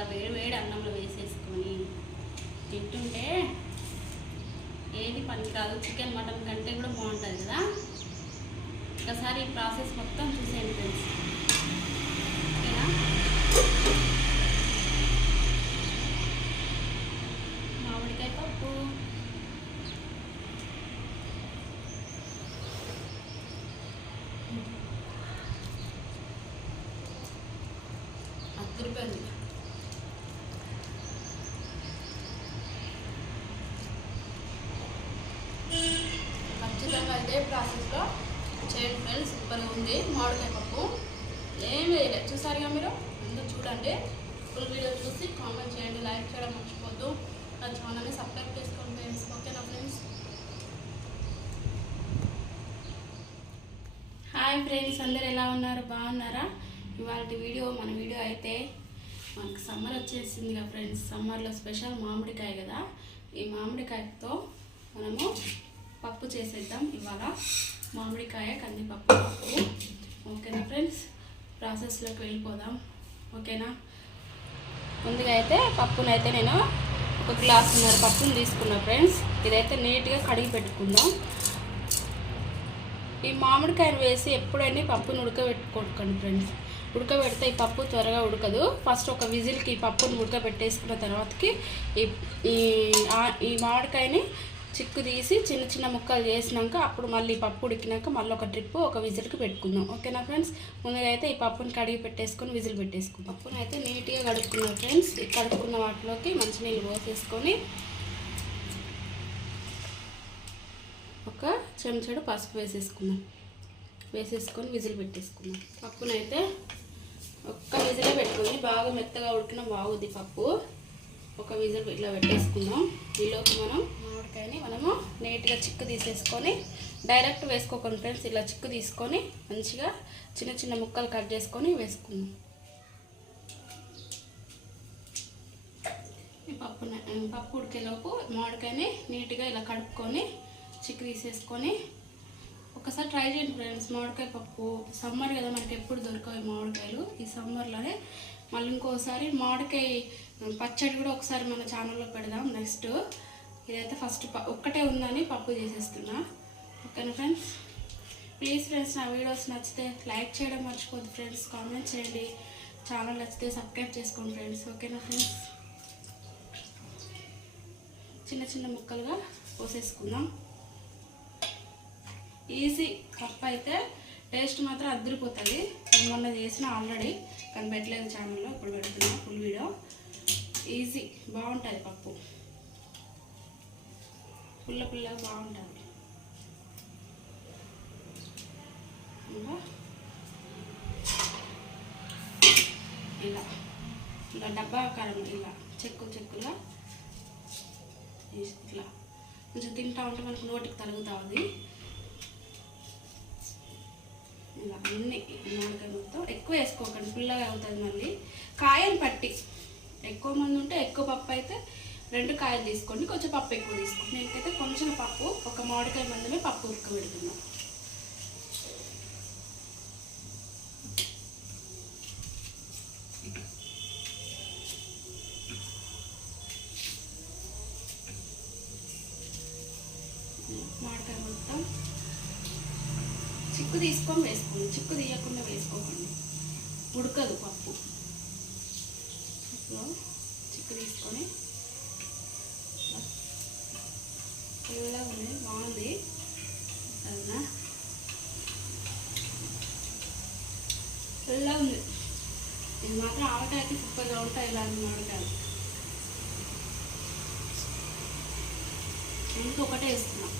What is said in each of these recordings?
ఇట్లా వేడి వేడి అన్నంలో వేసేసుకొని తింటుంటే ఏది పనికిరాదు. చికెన్ మటన్ కంటే కూడా బాగుంటుంది కదా. ఒకసారి ఈ ప్రాసెస్ మొత్తం చూసేయండి ఫ్రెండ్స్, ఓకేనా. మామిడికాయ పప్పు అద్దరిపోయింది. ఖచ్చితంగా ఇదే ప్రాసెస్లో చేయండి ఫ్రెండ్స్. సూపర్గా ఉంది మామిడికాయ పప్పు. ఏం వేయలేదు, చూసారుగా మీరు. ముందు చూడండి, ఫుల్ వీడియో చూసి కామెంట్ చేయండి, లైక్ చేయడం మర్చిపోద్దు. నా ఛానల్ని సబ్స్క్రైబ్ చేసుకోండి ఫ్రెండ్స్, ఓకేనా ఫ్రెండ్స్. హాయ్ ఫ్రెండ్స్, అందరు ఎలా ఉన్నారు? బాగున్నారా? ఇవాళ మన వీడియో అయితే మనకు సమ్మర్ వచ్చేసింది కదా ఫ్రెండ్స్. సమ్మర్లో స్పెషల్ మామిడికాయ కదా. ఈ మామిడికాయతో మనము పప్పు చేసేద్దాం ఇవాళ. మామిడికాయ కందిపప్పు పప్పు, ఓకేనా ఫ్రెండ్స్. ప్రాసెస్లోకి వెళ్ళిపోదాం, ఓకేనా. ముందుగా అయితే పప్పునైతే నేను 1 గ్లాసున్నర పప్పును తీసుకున్నా ఫ్రెండ్స్. ఇదైతే నీట్గా కడిగి పెట్టుకుందాం. ఈ మామిడికాయను వేసి ఎప్పుడైనా పప్పును ఉడకబెట్టుకోకండి ఫ్రెండ్స్. ఉడకబెడితే ఈ పప్పు త్వరగా ఉడకదు. ఫస్ట్ ఒక విజిల్కి ఈ పప్పును ఉడకబెట్టేసుకున్న తర్వాతకి ఈ మామిడికాయని చిక్కు తీసి చిన్న చిన్న ముక్కలు చేసినాక అప్పుడు మళ్ళీ పప్పు ఉడికినాక మళ్ళీ ఒక ట్రిప్ ఒక విజిల్కి పెట్టుకుందాం, ఓకేనా ఫ్రెండ్స్. ముందుగా అయితే ఈ పప్పుని కడిగి పెట్టేసుకొని విజిల్ పెట్టేసుకుందాం. పప్పును అయితే నీట్గా కడుక్కున్నాం ఫ్రెండ్స్. ఈ కడుక్కున్న వాటిలోకి మంచినీళ్ళు పోసేసుకొని ఒక చెంచాడు పసుపు వేసేసుకొని విజిల్ పెట్టేసుకుందాం. పప్పునైతే ఒక్క విజిలే పెట్టుకొని బాగా మెత్తగా ఉడికిన బాగుంది పప్పు. ఒక విజిల్ ఇట్లా పెట్టేసుకుందాం. ఈలోపు మామిడికాయని మనము నీట్గా చిక్కు తీసేసుకొని డైరెక్ట్ వేసుకోకండి ఫ్రెండ్స్. ఇలా చిక్కు తీసుకొని మంచిగా చిన్న చిన్న ముక్కలు కట్ చేసుకొని వేసుకుందాం. ఈ పప్పు ఉడికేలోపు మామిడికాయని నీట్గా ఇలా కడుక్కొని చిక్కు తీసేసుకొని ఒకసారి ట్రై చేయండి ఫ్రెండ్స్. మామిడికాయ పప్పు సమ్మర్ కదా, మనకి ఎప్పుడు దొరకవు మామిడికాయలు. ఈ సమ్మర్లోనే మళ్ళీ ఇంకోసారి మామిడికాయ పచ్చడి కూడా ఒకసారి మన ఛానల్లో పెడదాం నెక్స్ట్. ఇదైతే ఫస్ట్ ఒక్కటే ఉందని పప్పు చేసేస్తున్నా, ఓకేనా ఫ్రెండ్స్. ప్లీజ్ ఫ్రెండ్స్, నా వీడియోస్ నచ్చితే లైక్ చేయడం మర్చిపోద్దు ఫ్రెండ్స్. కామెంట్ చేయండి, ఛానల్ నచ్చితే సబ్స్క్రైబ్ చేసుకోండి ఫ్రెండ్స్, ఓకేనా ఫ్రెండ్స్. చిన్న చిన్న ముక్కలుగా పోసేసుకుందాం. ఈజీ పప్పు అయితే, టేస్ట్ మాత్రం అద్దరిపోతుంది. మొన్న చేసిన ఆల్రెడీ కానీ పెట్టలేదు ఛానల్లో, ఇప్పుడు పెడుతున్నా ఫుల్ వీడియో. ఈజీ బాగుంటుంది పప్పు, పుల్లగా బాగుంటుంది. ఇలా డబ్బా కారం ఇలా చెక్కులా ఇట్లా కొంచెం తింటా ఉంటే మనకు నోటికి తరుగుతూ ఉంది. ఇలా అన్నీ మామిడికాయ మొత్తం ఎక్కువ వేసుకోకండి, పుల్లగా అవుతుంది. మళ్ళీ కాయలు పట్టి ఎక్కువ మంది ఉంటే ఎక్కువ పప్పు అయితే 2 కాయలు తీసుకోండి, కొంచెం పప్పు ఎక్కువ తీసుకోండి. నేనైతే కొంచెం పప్పు, ఒక మామిడికాయ మందమే పప్పు ఉడకబెడుతున్నాం. మామిడికాయ మొత్తం చిక్కు తీసుకొని వేసుకోండి, చిక్కు తీయకుండా వేసుకోకండి, ఉడకదు పప్పు. చిక్కు తీసుకొని పుల్లగా ఉంది, బాగుంది అవునా, పుల్లగా ఉంది. ఇది మాత్రం ఆవకాయకి సూపర్గా ఉంటాయి ఇలాంటి మామిడికాయలు. ఇంకొకటే వేస్తున్నాం.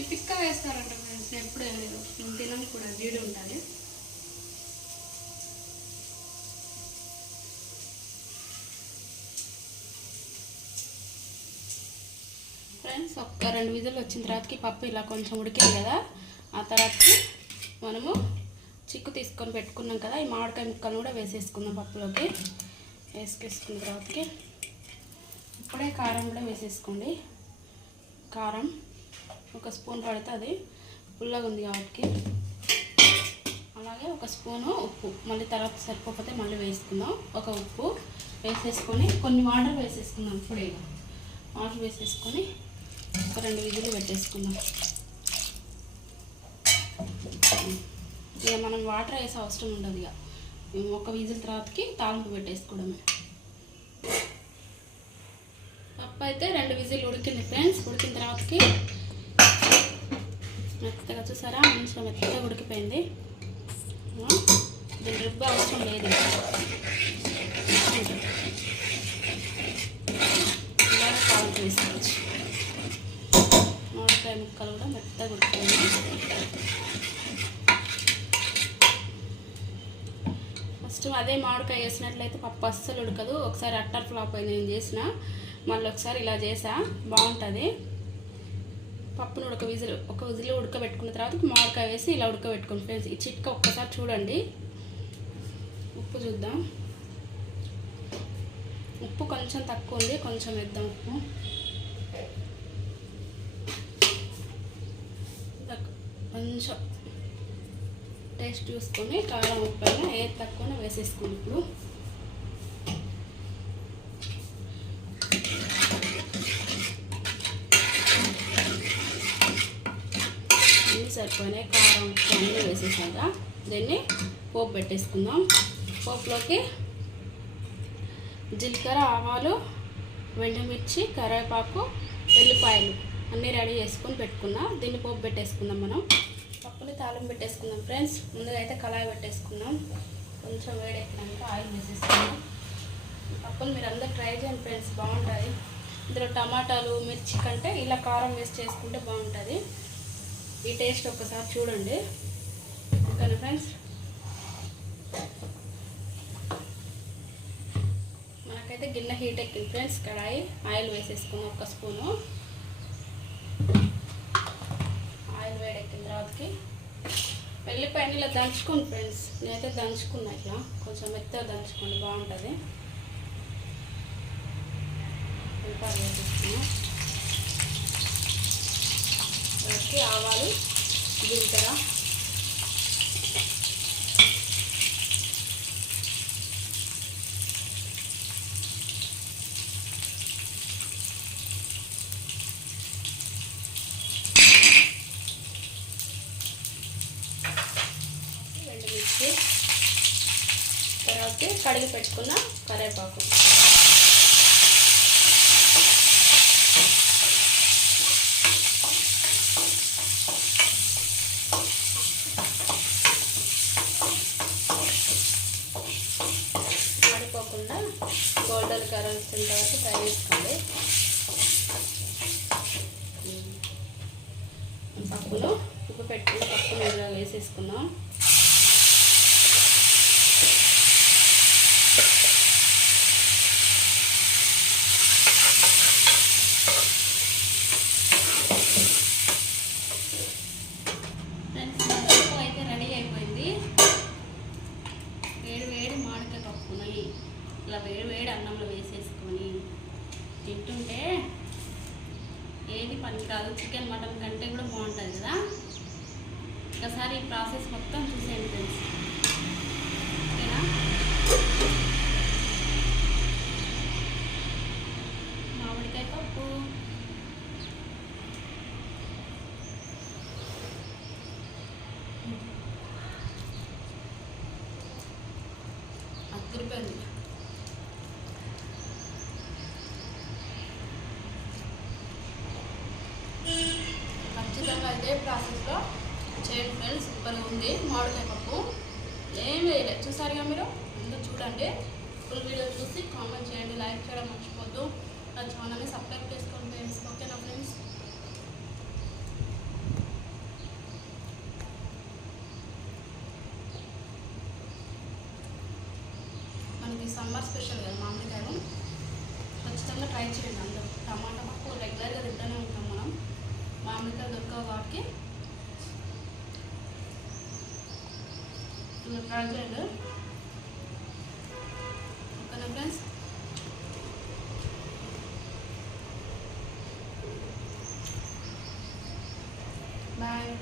ఈ పిక్క వేస్తారంట ఫ్రెండ్స్, నేను ఎప్పుడు వేయలేదు. నేను తినను కూడా, జీడి ఉంటుంది. ఫ్రెండ్స్ ఒక్క 2 విజిల్ వచ్చిన తర్వాతకి పప్పు ఇలా కొంచెం ఉడికింది కదా, ఆ తర్వాతకి మనము చిక్కు తీసుకొని పెట్టుకున్నాం కదా, ఈ మామిడికాయ ముక్కలు కూడా వేసేసుకుందాం పప్పులోకి. వేసుకేసుకున్న తర్వాతకి ఇప్పుడే కారం కూడా వేసేసుకోండి. కారం 1 స్పూన్ పడితే, అది పుల్లగా ఉంది కాబట్టి అలాగే ఒక స్పూను ఉప్పు, మళ్ళీ తర్వాత సరిపోతే మళ్ళీ వేసుకుందాం. ఒక ఉప్పు వేసేసుకొని కొన్ని వాటర్ వేసేసుకుందాం. ఇప్పుడే వాటర్ వేసేసుకొని ఒక 2 విజిల్ పెట్టేసుకుందాం. ఇక మనం వాటర్ వేసే అవసరం ఉండదు. ఇక ఒక విజిల్ తర్వాతకి తాలింపు పెట్టేసుకోవడమే. పప్పు అయితే 2 విజిల్ ఉడికింది ఫ్రెండ్స్. ఉడికిన తర్వాతకి మెత్తగా చూసారా, మంచిగా మెత్తగా ఉడికిపోయింది. దీని రుబ్బు అవసరం లేదు. ఇలా తాలింపు వేసుకోవచ్చు. మామిడికాయ ముక్కలు కూడా మెత్తగా ఉడికిపోయింది. ఫస్ట్ అదే మామిడికాయ వేసినట్లయితే పప్పు అస్సలు ఉడకదు. ఒకసారి అట్టర్ ఫ్లాప్ అయింది నేను చేసిన, మళ్ళీ ఒకసారి ఇలా చేసా, బాగుంటుంది. పప్పును ఒక విజిల్ ఉడకబెట్టుకున్న తర్వాత మామిడికాయ వేసి ఇలా ఉడకబెట్టుకోండి ఫ్రెండ్స్. ఈ చిట్కా ఒక్కసారి చూడండి. ఉప్పు చూద్దాం. ఉప్పు కొంచెం తక్కువ ఉంది, కొంచెం వేద్దాం ఉప్పు. కొంచెం టేస్ట్ చూసుకొని కారం ఉప్పు అయినా ఏది తక్కువనే వేసేసుకోండి. ఇప్పుడు అన్నీ సరిపోయినాయి. కారం ఉప్పు అన్నీ వేసేసాక దీన్ని పోపు పెట్టేసుకుందాం. పోపులోకి జీలకర్ర, ఆవాలు, ఎండుమిర్చి, కరివేపాకు, వెల్లిపాయలు అన్నీ రెడీ చేసుకొని పెట్టుకున్నా. దీన్ని పోపు పెట్టేసుకుందాం. మనం పప్పుని తాలింపు పెట్టేసుకుందాం ఫ్రెండ్స్. ముందుగా అయితే కళాయి పెట్టేసుకుందాం. కొంచెం వేడెక్కినాక ఆయిల్ వేసేసుకుందాం. పప్పుని మీరు అందరూ ట్రై చేయండి ఫ్రెండ్స్, బాగుంటుంది. ఇందులో టమాటాలు, మిర్చి కంటే ఇలా కారం వేసి చేసుకుంటే బాగుంటుంది. ఈ టేస్ట్ ఒక్కసారి చూడండి. ఓకేనా ఫ్రెండ్స్. మనకైతే గిన్నె హీట్ ఎక్కింది ఫ్రెండ్స్. కడాయి ఆయిల్ వేసేసుకుందాం. 1 స్పూను ఆయిల్ వేడెక్కిన తర్వాతకి వెల్లిపాయని ఇలా దంచుకోండి ఫ్రెండ్స్. నేనైతే దంచుకున్నా, ఇట్లా కొంచెం మెత్తగా దంచుకోండి, బాగుంటుంది. వెల్లిపాయలు వేసేసుకున్నాం. దానికి ఆవాలు, జీలకర్ర, ఎండుమిర్చి, తర్వాత కడిగి పెట్టుకున్న కరివేపాకు, మాడిపోకుండా గోల్డెన్ కలర్ వచ్చిన తర్వాత ఫ్రై చేసుకోండి. పప్పులో ఉప్పు పెట్టుకున్న పప్పు నీళ్ళలో వేసేసుకుందాం. పప్పు అయితే రెడీ అయిపోయింది. వేడి మామిడికాయ పప్పుని ఇలా వేడి అన్నంలో వేసేసుకొని తింటుంటే ఏది పని కాదు. చికెన్, మటన్ కంటే కూడా బాగుంటుంది కదా. ఒకసారి ఈ ప్రాసెస్ మొత్తం చూసేయండి ఫ్రెండ్స్. ఓకేనా. మామిడికాయ పప్పు అదిరిపోయింది. ఖచ్చితంగా ఇదే ప్రాసెస్లో చేయండి ఫ్రెండ్స్. సూపర్గా ఉంది మామిడికాయ పప్పు. ఏం వేయలేదు, చూసారుగా మీరు. ముందు చూడండి, ఫుల్ వీడియో చూసి కామెంట్ చేయండి, లైక్ చేయడం మర్చిపోద్దు. నా ఛానల్ని సబ్స్క్రైబ్ చేసుకోండి ఫ్రెండ్స్. ఓకేనా ఫ్రెండ్స్. మనకి సమ్మర్ స్పెషల్ కదా మామిడికాయలు, ఖచ్చితంగా ట్రై చేయండి అందరూ. టమాటా పప్పు రెగ్యులర్గా తింటూనే ఉంటాం మనం. మామిడికాయలు దొరకవు కాబట్టి ఇలా ట్రై చేయండి. ఓకేనా ఫ్రెండ్స్. బాయ్.